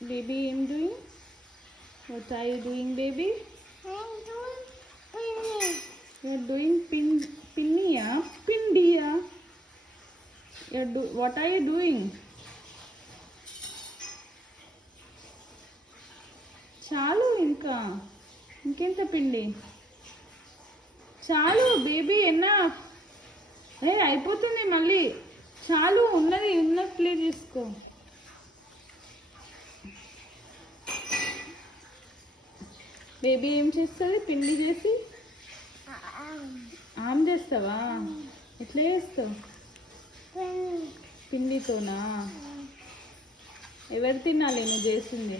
Baby, I'm doing. What are you doing, baby? I'm doing pinny. You're doing pinniya, pindiya. What are you doing? చాలు ఇంకెంత పిండి చాలు baby ఎన్నా అయిపోతుంది మళ్ళీ చాలు ఉన్నది ప్లేట్ చేసుకో బేబీ ఏం చేస్తుంది పిండి చేసి ఆమ్ చేస్తావా ఎట్లా చేస్తావు పిండితోనా ఎవరు తినాలి నువ్వు చేసింది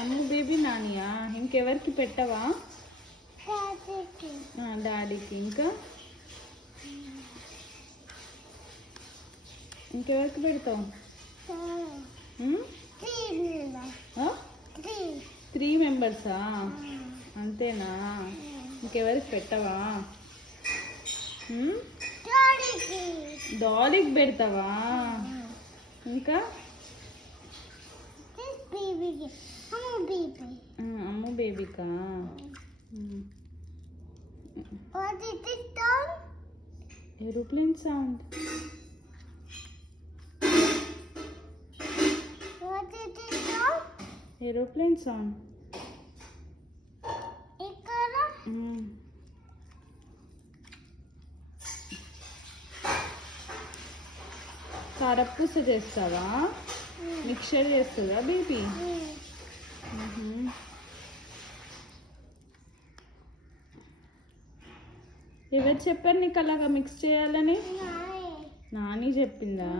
అమ్ము బేబీ నానియా ఇంకెవరికి పెట్టవా డాడీకి ఇంకెవరికి పెడతావు 3 మెంబర్సా అంతేనా ఇంకెవరికి పెట్టవా డాలీకి పెడతావా ఇంకా అమ్ము బేబీకా ఏరోప్లేన్ సౌండ్ ఏరోప్లేన్ సౌండ్ కారపూస చేస్తావా మిక్చర్ చేస్తుందా బేబీ ఎవరు చెప్పారు నీకు అలాగా మిక్స్ చేయాలని నాని చెప్పిందా